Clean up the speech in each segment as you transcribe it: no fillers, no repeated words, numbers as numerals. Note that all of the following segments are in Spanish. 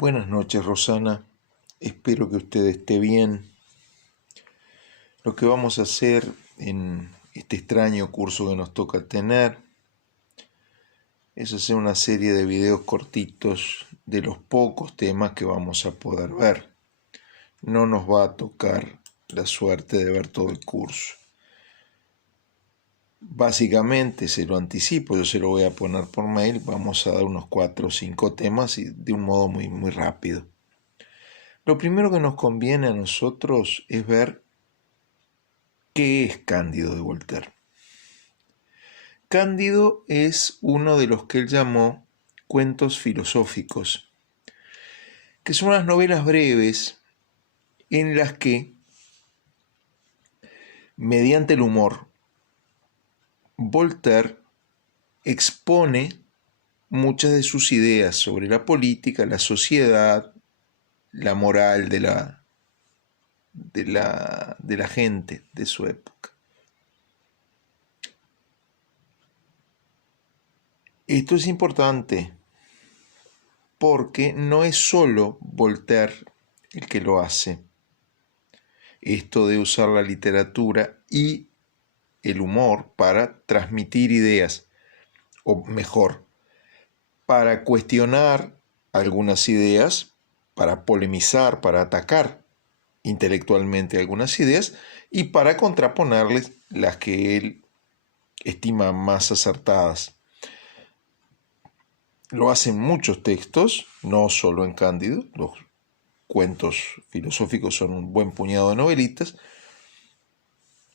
Buenas noches, Rosana. Espero que usted esté bien. Lo que vamos a hacer en este extraño curso que nos toca tener es hacer una serie de videos cortitos de los pocos temas que vamos a poder ver. No nos va a tocar la suerte de ver todo el curso. Básicamente, se lo anticipo, yo se lo voy a poner por mail, vamos a dar unos 4 o 5 temas y de un modo muy rápido. Lo primero que nos conviene a nosotros es ver qué es Cándido de Voltaire. Cándido es uno de los que él llamó cuentos filosóficos, que son unas novelas breves en las que, mediante el humor, Voltaire expone muchas de sus ideas sobre la política, la sociedad, la moral de la gente de su época. Esto es importante porque no es solo Voltaire el que lo hace. Esto de usar la literatura y el humor para transmitir ideas, o mejor, para cuestionar algunas ideas, para polemizar, para atacar intelectualmente algunas ideas y para contraponerles las que él estima más acertadas. Lo hacen muchos textos, no solo en Cándido. Los cuentos filosóficos son un buen puñado de novelitas.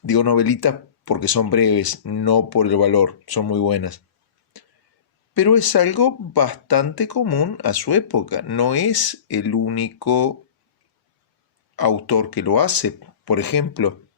Digo novelitas porque son breves, no por el valor, son muy buenas. Pero es algo bastante común a su época. No es el único autor que lo hace. Por ejemplo,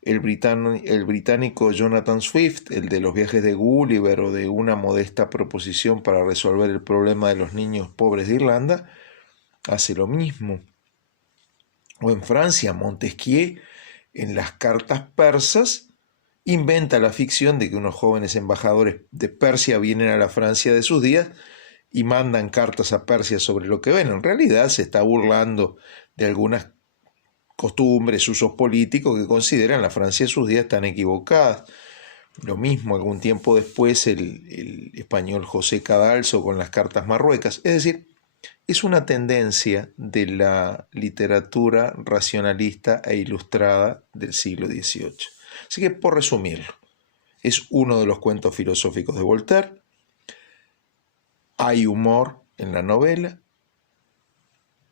el británico Jonathan Swift, el de los viajes de Gulliver o de una modesta proposición para resolver el problema de los niños pobres de Irlanda, hace lo mismo. O en Francia, Montesquieu, en las cartas persas, inventa la ficción de que unos jóvenes embajadores de Persia vienen a la Francia de sus días y mandan cartas a Persia sobre lo que ven. En realidad se está burlando de algunas costumbres, usos políticos que consideran la Francia de sus días tan equivocadas. Lo mismo algún tiempo después el español José Cadalso con las cartas marruecas. Es decir, es una tendencia de la literatura racionalista e ilustrada del siglo XVIII. Así que, por resumirlo, es uno de los cuentos filosóficos de Voltaire. Hay humor en la novela.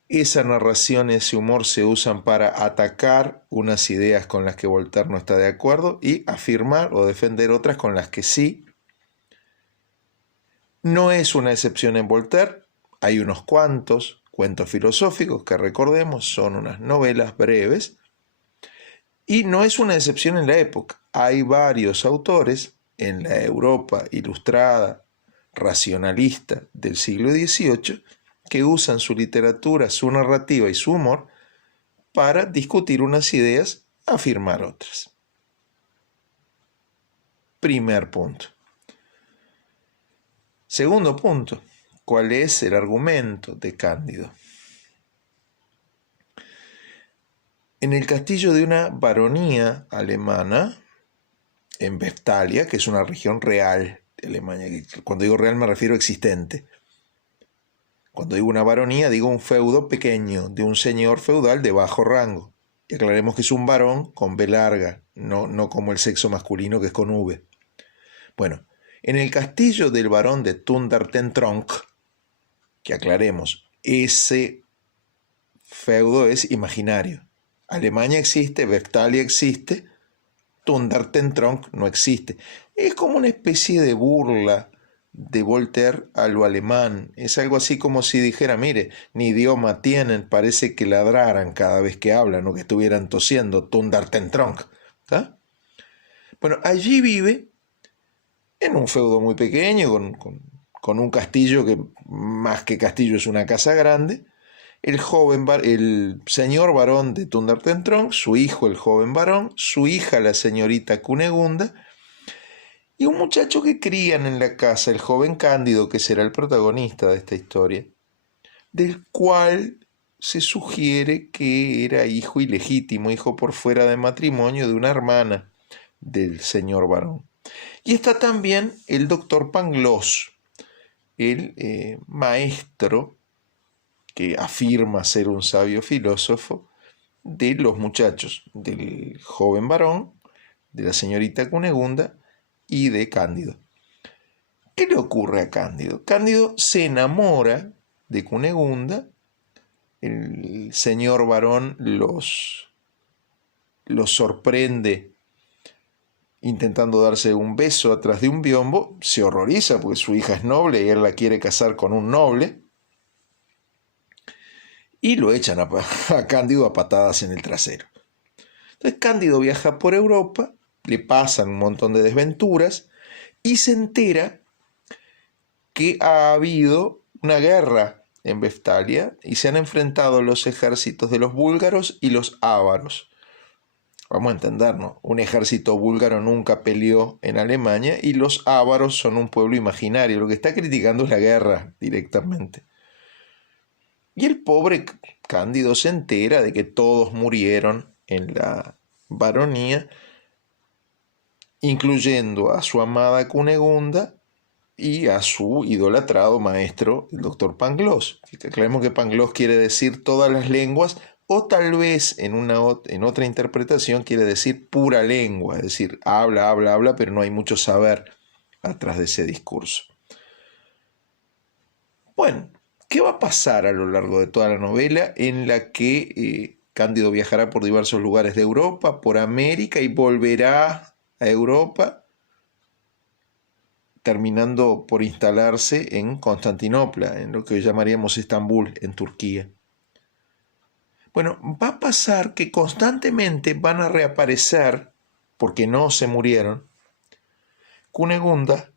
Esa narración, ese humor se usan para atacar unas ideas con las que Voltaire no está de acuerdo y afirmar o defender otras con las que sí. No es una excepción en Voltaire. Hay unos cuantos cuentos filosóficos que, recordemos, son unas novelas breves. Y no es una excepción en la época. Hay varios autores en la Europa ilustrada, racionalista del siglo XVIII que usan su literatura, su narrativa y su humor para discutir unas ideas, afirmar otras. Primer punto. Segundo punto, ¿cuál es el argumento de Cándido? En el castillo de una baronía alemana, en Westfalia, que es una región real de Alemania, cuando digo real me refiero a existente. Cuando digo una baronía, digo un feudo pequeño de un señor feudal de bajo rango. Y aclaremos que es un varón con B larga, no como el sexo masculino que es con V. Bueno, en el castillo del barón de Thundertentronckh, que aclaremos, ese feudo es imaginario. Alemania existe, Westfalia existe, Thundertentronckh no existe. Es como una especie de burla de Voltaire a lo alemán. Es algo así como si dijera, mire, ni idioma tienen, parece que ladraran cada vez que hablan o que estuvieran tosiendo, Thundertentronckh. ¿Ah? Bueno, allí vive en un feudo muy pequeño, con un castillo que más que castillo es una casa grande, el señor barón de Thundertentronckh, su hijo el joven barón, su hija la señorita Cunegunda, y un muchacho que crían en la casa, el joven Cándido, que será el protagonista de esta historia, del cual se sugiere que era hijo ilegítimo, hijo por fuera de matrimonio de una hermana del señor Barón. Y está también el doctor Pangloss, el maestro que afirma ser un sabio filósofo de los muchachos, del joven Barón, de la señorita Cunegunda y de Cándido. ¿Qué le ocurre a Cándido? Cándido se enamora de Cunegunda, el señor Barón los sorprende intentando darse un beso atrás de un biombo, se horroriza porque su hija es noble y él la quiere casar con un noble, y lo echan a Cándido a patadas en el trasero. Entonces Cándido viaja por Europa, le pasan un montón de desventuras y se entera que ha habido una guerra en Veftalia y se han enfrentado los ejércitos de los búlgaros y los ávaros. Vamos a entendernos, un ejército búlgaro nunca peleó en Alemania y los ávaros son un pueblo imaginario. Lo que está criticando es la guerra directamente. Y el pobre Cándido se entera de que todos murieron en la baronía, incluyendo a su amada Cunegunda y a su idolatrado maestro, el doctor Pangloss. Creemos que Pangloss quiere decir todas las lenguas, o tal vez en otra interpretación quiere decir pura lengua, es decir, habla, pero no hay mucho saber atrás de ese discurso. Bueno, ¿qué va a pasar a lo largo de toda la novela en la que Cándido viajará por diversos lugares de Europa, por América y volverá a Europa, terminando por instalarse en Constantinopla, en lo que hoy llamaríamos Estambul, en Turquía? Bueno, va a pasar que constantemente van a reaparecer, porque no se murieron, Cunegunda,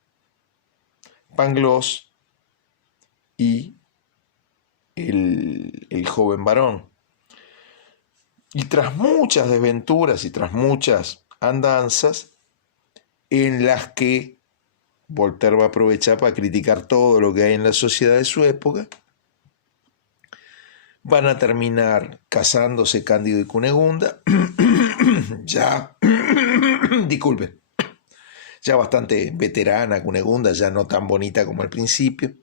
Pangloss y el joven Barón. Y tras muchas desventuras y tras muchas andanzas, en las que Voltaire va a aprovechar para criticar todo lo que hay en la sociedad de su época, van a terminar casándose Cándido y Cunegunda, disculpen, ya bastante veterana Cunegunda, ya no tan bonita como al principio,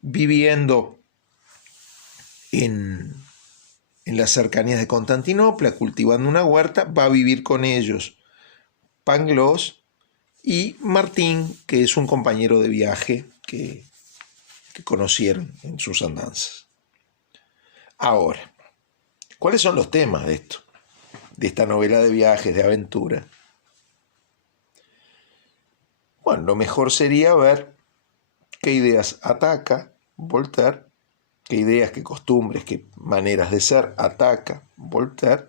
viviendo en las cercanías de Constantinopla, cultivando una huerta. Va a vivir con ellos Pangloss y Martín, que es un compañero de viaje que conocieron en sus andanzas. Ahora, ¿cuáles son los temas de esto? De esta novela de viajes, de aventura. Bueno, lo mejor sería ver qué ideas ataca Voltaire, qué ideas, qué costumbres, qué maneras de ser ataca Voltaire,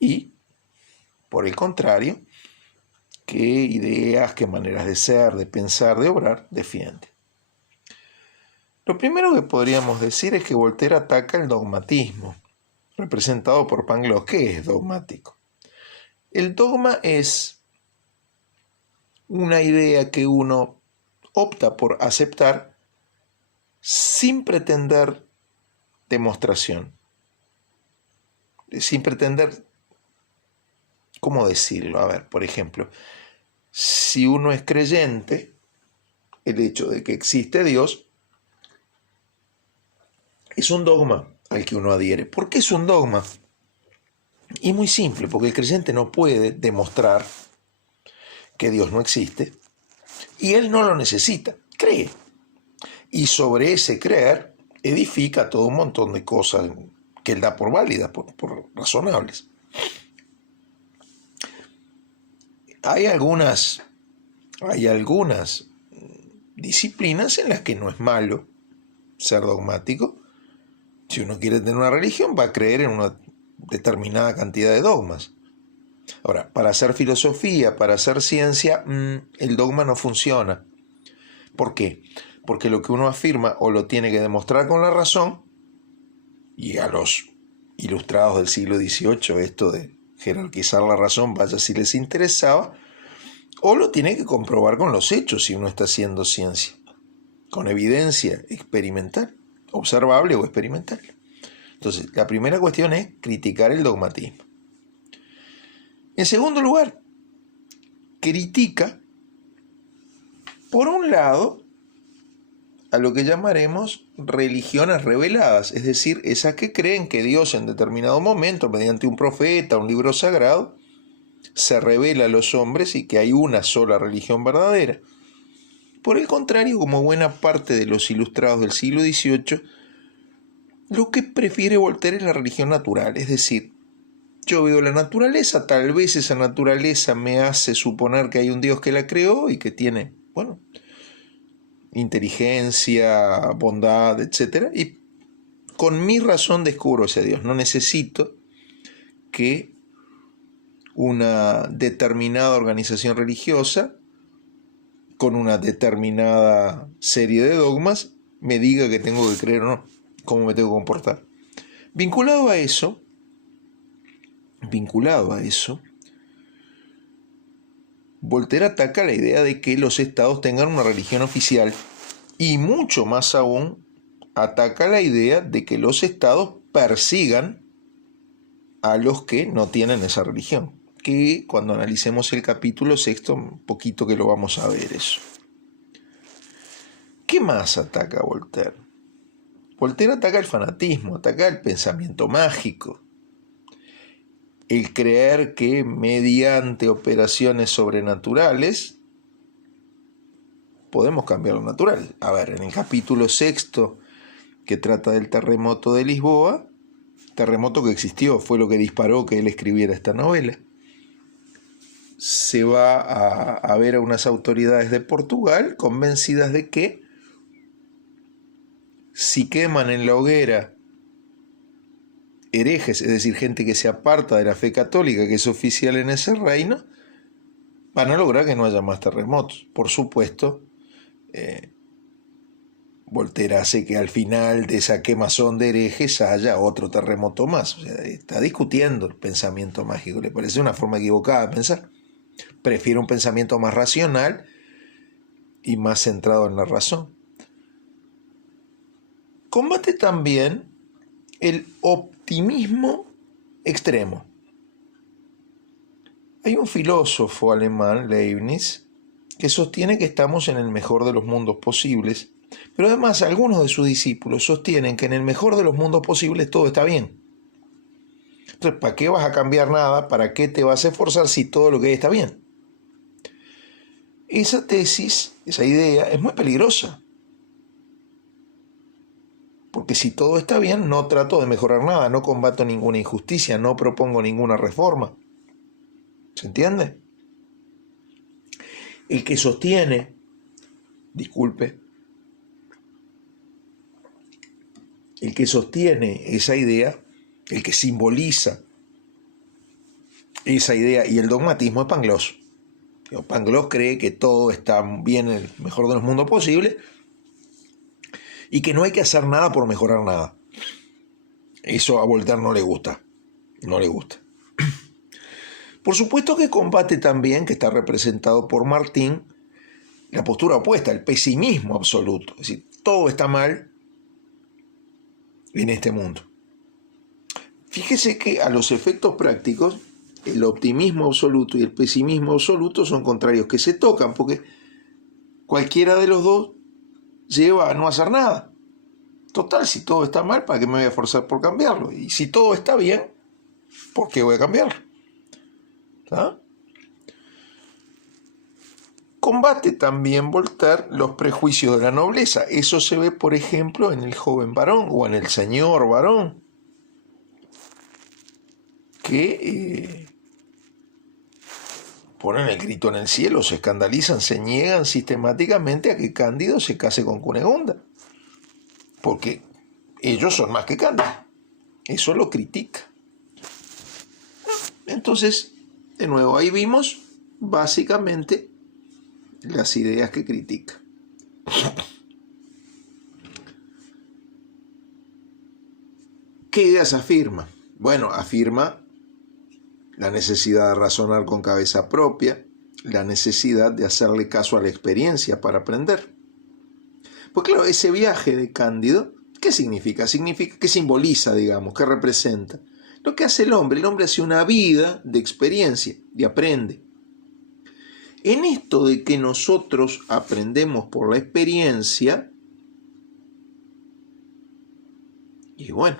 y, por el contrario, qué ideas, qué maneras de ser, de pensar, de obrar defiende. Lo primero que podríamos decir es que Voltaire ataca el dogmatismo, representado por Pangloss. ¿Qué es dogmático? El dogma es una idea que uno opta por aceptar sin pretender demostración, sin pretender, ¿cómo decirlo? A ver, por ejemplo, si uno es creyente, el hecho de que existe Dios es un dogma al que uno adhiere. ¿Por qué es un dogma? Y muy simple, porque el creyente no puede demostrar que Dios no existe y él no lo necesita, cree. Y sobre ese creer edifica todo un montón de cosas que él da por válidas, por razonables. Hay algunas disciplinas en las que no es malo ser dogmático. Si uno quiere tener una religión, va a creer en una determinada cantidad de dogmas. Ahora, para hacer filosofía, para hacer ciencia, el dogma no funciona. ¿Por qué? Porque lo que uno afirma o lo tiene que demostrar con la razón, y a los ilustrados del siglo XVIII esto de jerarquizar la razón, vaya si les interesaba, o lo tiene que comprobar con los hechos si uno está haciendo ciencia. con evidencia experimental, observable o experimental. Entonces, la primera cuestión es criticar el dogmatismo. En segundo lugar, critica, por un lado, a lo que llamaremos religiones reveladas, es decir, esas que creen que Dios en determinado momento, mediante un profeta, un libro sagrado, se revela a los hombres y que hay una sola religión verdadera. Por el contrario, como buena parte de los ilustrados del siglo XVIII, lo que prefiere Voltaire es la religión natural, es decir, yo veo la naturaleza, tal vez esa naturaleza me hace suponer que hay un Dios que la creó y que tiene, bueno, inteligencia, bondad, etc. Y con mi razón descubro ese Dios. No necesito que una determinada organización religiosa, con una determinada serie de dogmas, me diga que tengo que creer o no, cómo me tengo que comportar. Vinculado a eso, Voltaire ataca la idea de que los estados tengan una religión oficial y mucho más aún ataca la idea de que los estados persigan a los que no tienen esa religión, que cuando analicemos el capítulo sexto, un poquito que lo vamos a ver eso. ¿Qué más ataca Voltaire? Voltaire ataca el fanatismo, ataca el pensamiento mágico, el creer que mediante operaciones sobrenaturales podemos cambiar lo natural. A ver, en el capítulo sexto, que trata del terremoto de Lisboa, terremoto que existió, fue lo que disparó que él escribiera esta novela, se va a ver a unas autoridades de Portugal convencidas de que si queman en la hoguera herejes, es decir, gente que se aparta de la fe católica, que es oficial en ese reino, van a lograr que no haya más terremotos. Por supuesto, Voltaire hace que al final de esa quemazón de herejes haya otro terremoto más. O sea, está discutiendo el pensamiento mágico. Le parece una forma equivocada de pensar. Prefiere un pensamiento más racional y más centrado en la razón. Combate también el optimismo extremo. Hay un filósofo alemán, Leibniz, que sostiene que estamos en el mejor de los mundos posibles, pero además algunos de sus discípulos sostienen que en el mejor de los mundos posibles todo está bien. Entonces, ¿para qué vas a cambiar nada? ¿Para qué te vas a esforzar si todo lo que hay está bien? Esa tesis, esa idea, es muy peligrosa. Porque si todo está bien, no trato de mejorar nada, no combato ninguna injusticia, no propongo ninguna reforma. ¿Se entiende? El que sostiene, el que sostiene esa idea, el que simboliza esa idea y el dogmatismo es Pangloss. Pangloss cree que todo está bien en el mejor de los mundos posibles y que no hay que hacer nada por mejorar nada. Eso a Voltaire no le gusta. Por supuesto que combate también, que está representado por Martín, la postura opuesta, el pesimismo absoluto. Es decir, todo está mal en este mundo. Fíjese que a los efectos prácticos, el optimismo absoluto y el pesimismo absoluto son contrarios que se tocan, porque cualquiera de los dos lleva a no hacer nada. Total, si todo está mal, ¿para qué me voy a esforzar por cambiarlo? Y si todo está bien, ¿por qué voy a cambiarlo? ¿Ah? Combate también Voltaire los prejuicios de la nobleza. Eso se ve, por ejemplo, en el joven varón o en el señor varón, que ponen el grito en el cielo, se escandalizan, se niegan sistemáticamente a que Cándido se case con Cunegonda, porque ellos son más que Cándido. Eso lo critica. Entonces, de nuevo, ahí vimos básicamente las ideas que critica. ¿Qué ideas afirma? Bueno, afirma la necesidad de razonar con cabeza propia, la necesidad de hacerle caso a la experiencia para aprender. Pues claro, ese viaje de Cándido, ¿qué significa? ¿Qué simboliza, digamos? ¿Qué representa? Lo que hace el hombre hace una vida de experiencia y aprende. En esto de que nosotros aprendemos por la experiencia, y bueno,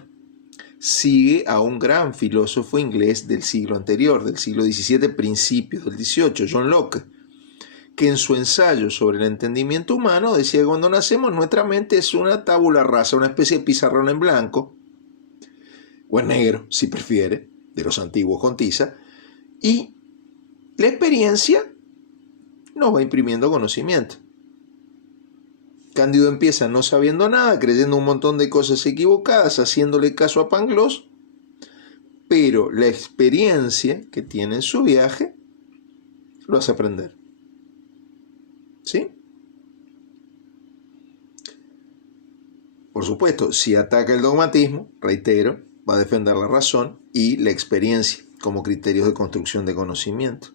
sigue a un gran filósofo inglés del siglo anterior, del siglo XVII, principios del XVIII, John Locke, que en su ensayo sobre el entendimiento humano decía que cuando nacemos nuestra mente es una tabula rasa, una especie de pizarrón en blanco, o en negro, si prefiere, de los antiguos con tiza, y la experiencia nos va imprimiendo conocimiento. Cándido empieza no sabiendo nada, creyendo un montón de cosas equivocadas, haciéndole caso a Pangloss, pero la experiencia que tiene en su viaje lo hace aprender. ¿Sí? Por supuesto, si ataca el dogmatismo, reitero, va a defender la razón y la experiencia como criterios de construcción de conocimiento.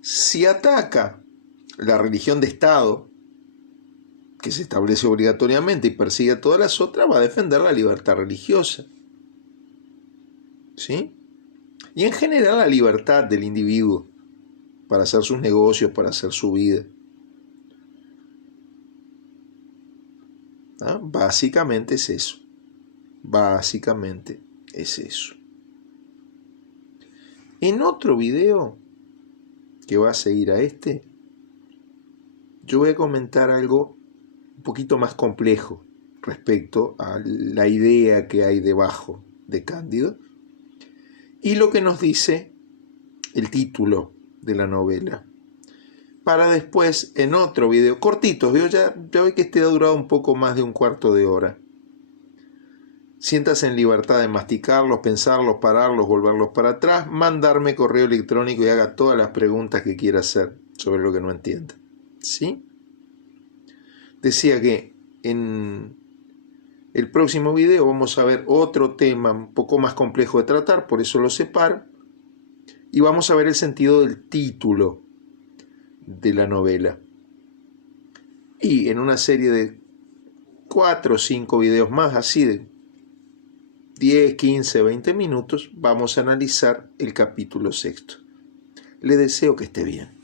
Si ataca la religión de Estado, que se establece obligatoriamente y persigue a todas las otras, va a defender la libertad religiosa. ¿Sí? Y en general la libertad del individuo para hacer sus negocios, para hacer su vida. ¿Ah? Básicamente es eso. Básicamente es eso. En otro video que va a seguir a este, yo voy a comentar algo un poquito más complejo respecto a la idea que hay debajo de Cándido y lo que nos dice el título de la novela. Para después, en otro video, cortitos, ¿veo? Ya ve que este ha durado un poco más de un cuarto de hora. Siéntase en libertad de masticarlos, pensarlos, pararlos, volverlos para atrás, mandarme correo electrónico y haga todas las preguntas que quiera hacer sobre lo que no entienda. ¿Sí? Decía que en el próximo video vamos a ver otro tema un poco más complejo de tratar, por eso lo separo, y vamos a ver el sentido del título de la novela. Y en una serie de 4 o 5 videos más, así de 10, 15, 20 minutos, vamos a analizar el capítulo 6. Le deseo que esté bien.